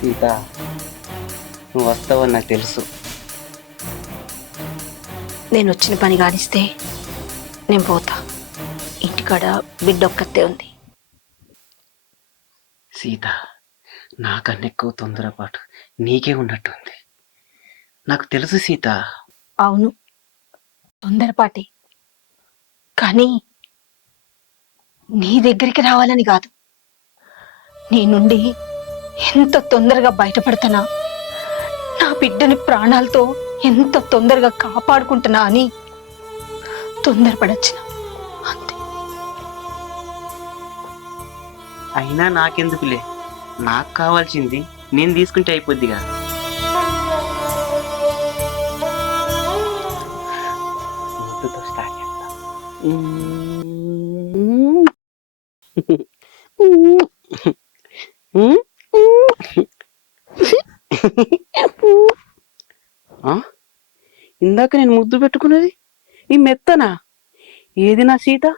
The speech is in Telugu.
సీత. నువ్వు వస్తావని నాకు తెలుసు. నేను వచ్చిన పని కానిస్తే నేను పోతా. ఇంటికాడ బిడ్డ ఒక్కతే ఉంది. సీత నాకన్నా ఎక్కువ తొందరపాటు నీకే ఉన్నట్టుంది. నాకు తెలుసు సీత. అవును తొందరపాటి. కానీ నీ దగ్గరికి రావాలని కాదు. నీ నుండి ఎంత తొందరగా బయటపడుతున్నా నా బిడ్డని ప్రాణాలతో ఎంత తొందరగా కాపాడుకుంటున్నా అని తొందరపడొచ్చిన. అంతే. అయినా నాకెందుకులే? నాకు కావాల్సింది నేను తీసుకుంటే అయిపోద్దిగా. ముద్దుతో ఇందాక నేను ముద్దు పెట్టుకున్నది? ఈ మెత్తనా? ఏది నా సీత?